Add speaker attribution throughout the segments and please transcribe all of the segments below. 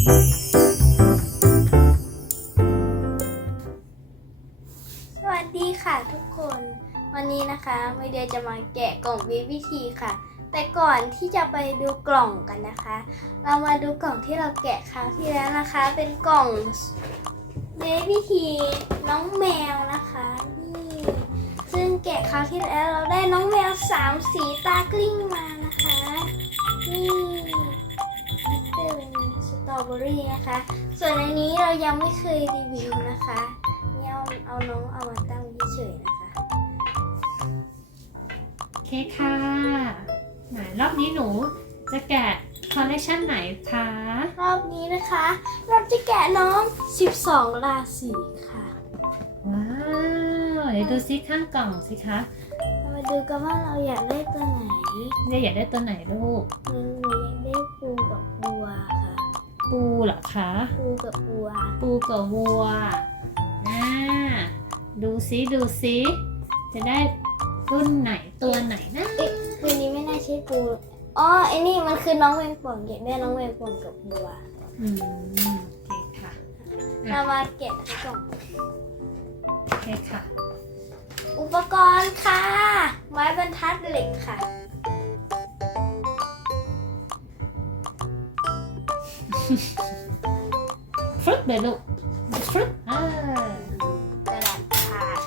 Speaker 1: สวัสดีค่ะทุกคนวันนี้นะคะไม่เดียจะมาแกะกล่อง Baby T ค่ะแต่ก่อนที่จะไปดูกล่องกันนะคะเรามาดูกล่องที่เราแกะคราวที่แล้วนะคะเป็นกล่อง Baby T น้องแมวนะคะนี่ซึ่งแกะคราวที่แล้วเราได้น้องแมว3สีตากลิ้งมานะคะนี่เป็นสตรอเบอรี่นะคะส่วนอันนี้เรายังไม่เคยรีวิวนะคะเนี่ยเอาน้องเอามาตั้งเฉยๆนะคะ
Speaker 2: โอเคค่ะไหนรอบนี้หนูจะแกะคอลเลคชันไหนคะ
Speaker 1: รอบนี้นะคะเราจะแกะน้อง12ราศีค่ะ
Speaker 2: ว้าวเดี๋ยวดูซิข้างกล่องสิคะ
Speaker 1: เรามาดูกันว่าเราอยากได้ตัวไหน
Speaker 2: เนี่ยอยากได้ตัวไหนลูก
Speaker 1: หนูอยากได้ปูกับวัวค่ะ
Speaker 2: ปูเหรอคะ
Speaker 1: ปูกับวัว
Speaker 2: ปูกับวัวอ่าดูซิจะได้รุ่นไหนตัวไหนนะ
Speaker 1: เอ๊ะตัวนี้ไม่น่าใช่ปูอ๋อไอ้นี่มันคือน้องแมงป่องอยากได้น้องแมงป่องกับวัว
Speaker 2: โอเคค่ะ
Speaker 1: เรามาแกะกล่อง
Speaker 2: โอเคค่ะ
Speaker 1: อุปกรณ์ค่ะ ไม้บรรทัดเหล็กค่ะ
Speaker 2: ฟรุตเลยลูกฟรุต
Speaker 1: กระดาษขาด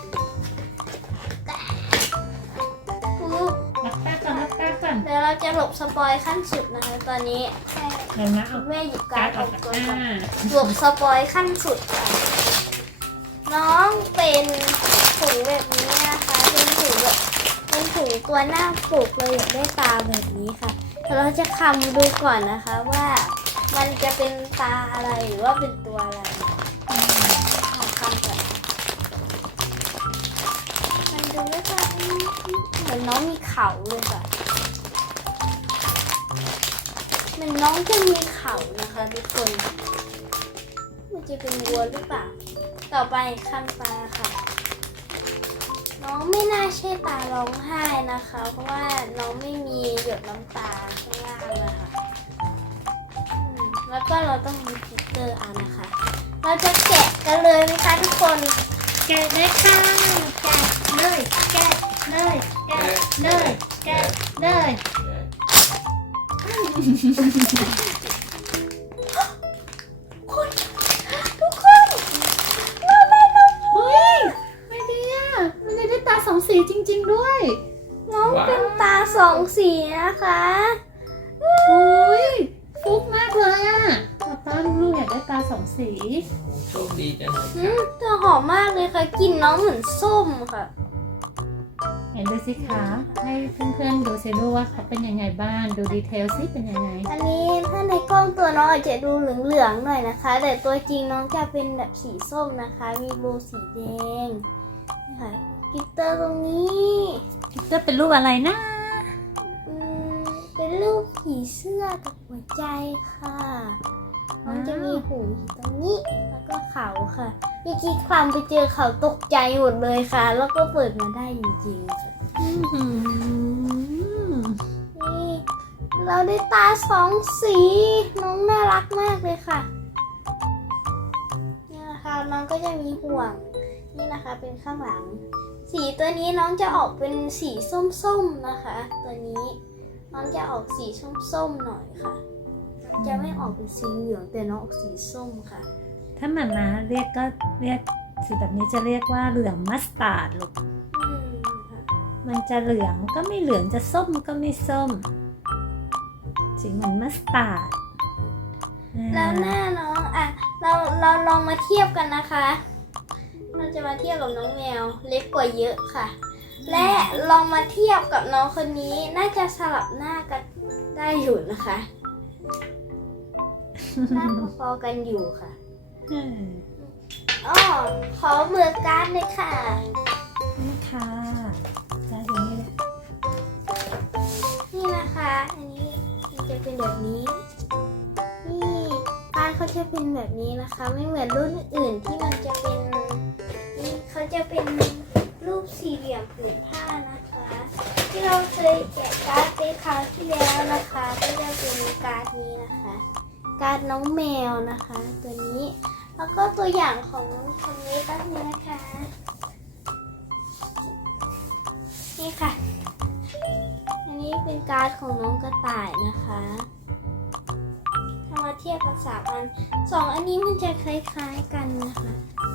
Speaker 1: ปุ๊บ
Speaker 2: รับตาก่อน
Speaker 1: เดี๋ยวเราจะหลบสปอยขั้นสุดนะคะตอนนี้แค่
Speaker 2: เดี๋ยวนะเอา
Speaker 1: แม่หยิบ
Speaker 2: กา
Speaker 1: การ
Speaker 2: ร์
Speaker 1: ์
Speaker 2: ด
Speaker 1: ด
Speaker 2: อ
Speaker 1: อ
Speaker 2: อ
Speaker 1: อก ก
Speaker 2: จาก
Speaker 1: ตัว
Speaker 2: ห
Speaker 1: ก่อน
Speaker 2: น้า
Speaker 1: หลบสปอยขั้นสุดค่ะน้องเป็นถุงแบบนี้นะคะเป็นถุงแบบเป็นถุงตัวหน้าปกเลยอยากได้ตาแบบนี้ค่ะเดี๋ยวเราจะคำดูก่อนนะคะว่ามันจะเป็นตาอะไรหรือว่าเป็นตัวอะไรขอคำก่อนมันดูไม่ค่อยเหมือนน้องมีเขาเลยค่ะเหมือนน้องจะมีเขานะคะทุกคน มันจะเป็นวัวหรือเปล่า ต่อไปคันตาค่ะ น้องไม่น่าใช่ตาร้องไห้นะคะ เพราะว่าน้องไม่มีหยดน้ำตาข้างล่างนะคะแล้วก็เราต้องมีฟิลเตอร์เอานะคะ เราจะแกะกันเลยไหมคะทุกคน
Speaker 2: แกะเลยค่ะแกะเลยแกะเลยแกะเลยแกะเลย
Speaker 1: ทุกคนเราได้น้อง
Speaker 2: เฮ้ยไม่ดีอ่ะมันจะได้ตาสองสีจริงๆด้วย
Speaker 1: น้องเป็นตาสองสีนะคะ
Speaker 2: โอ้ยฟุกมากเลยอ่ะป๊าป้าลูกอยากได้ตาสองสี
Speaker 3: โชคดีจังเลย
Speaker 1: ตัวหอมมากเลยค่ะกลินน้องเหมือนส้มค่ะ
Speaker 2: เห็นดูสิคะให้เพื่อนๆดูสิลูกว่าเขาเป็นยังไงบ้างดูดีเทลสิเป็นยังไง
Speaker 1: อันนี้ถ้าในกล้องตัวน้องอาจจะดูเหลืองๆหน่อยนะคะ แต่ตัวจริงน้องจะเป็นแบบสีส้มนะคะ มีโบว์สีแดงนะคะกลิตเตอร์ตรงนี้
Speaker 2: จะเป็นรูปอะไรนะ
Speaker 1: อืมเป็นรูปผีเสื้อกับหัวใจค่ะน้องจะมีหูอยู่ตรงนี้แล้วก็เขาค่ะเมื่อกี้คลำไปเจอเขาตกใจหมดเลยค่ะ แล้วก็เปิดมาได้จริงๆค่ะ นี่เราได้ตาสองสีน้องน่ารักมากเลยค่ะนี่นะคะน้องก็จะมีห่วงนี่นะคะเป็นข้างหลัง สีตัวนี้น้องจะออกเป็นสีส้มๆนะคะ ตัวนี้น้องจะออกสีส้มๆหน่อยค่ะน้องจะไม่ออกเป็นสีเหลืองแต่น้องออกสีส้มค่ะ
Speaker 2: ถ้าหมามาเรียกก็เรียกสีแบบนี้จะเรียกว่าเหลืองมัสตาร์ดลูก
Speaker 1: ค่ะ
Speaker 2: มันจะเหลืองก็ไม่เหลืองจะส้มก็ไม่ส้มสีเหมือนมัสตาร์ด
Speaker 1: แล้วหน้าน้องอ่ะเราลองมาเทียบกันนะคะ เราจะมาเทียบกับน้องแมวเล็กกว่าเยอะค่ะ และลองมาเทียบกับน้องคนนี้น่าจะสลับหน้ากันได้อยู่นะคะหน้าพอๆกันอยู่ค่ะอ๋อขอเบอร์การ์ดเลยค่ะ
Speaker 2: นี่ค่ะจะอย่างนี้เลย
Speaker 1: นี่นะคะ อันนี้มันจะเป็นแบบนี้ นี่การ์ดเขาจะเป็นแบบนี้นะคะ ไม่เหมือนรุ่นอื่นที่มันจะเป็นนี่เขาจะเป็นรูปสี่เหลี่ยมผืนผ้านะคะ ที่เราเคยแกะการ์ดไปคราวที่แล้วนะคะ ก็จะเป็นการ์ดนี้นะคะการ์ดน้องแมวนะคะ ตัวนี้แล้วก็ตัวอย่างของน้องคนนี้แป๊บนึงนะคะ นี่ค่ะ อันนี้เป็นการ์ดของน้องกระต่ายนะคะถ้ามาเทียบกับ3 อัน2 อันนี้มันจะคล้ายๆกันนะคะ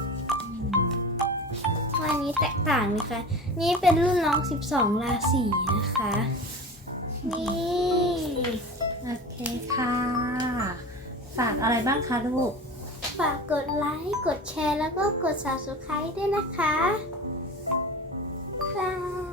Speaker 1: ว่าอันนี้แตกต่างนะคะ นี่เป็นรุ่นน้อง12 ราศีนะคะ นี่
Speaker 2: โอเคค่ะ ฝากอะไรบ้างคะลูก
Speaker 1: ฝากกดไลค์ กดแชร์ แล้วก็กด Subscribe ด้วยนะคะบ๊ายบาย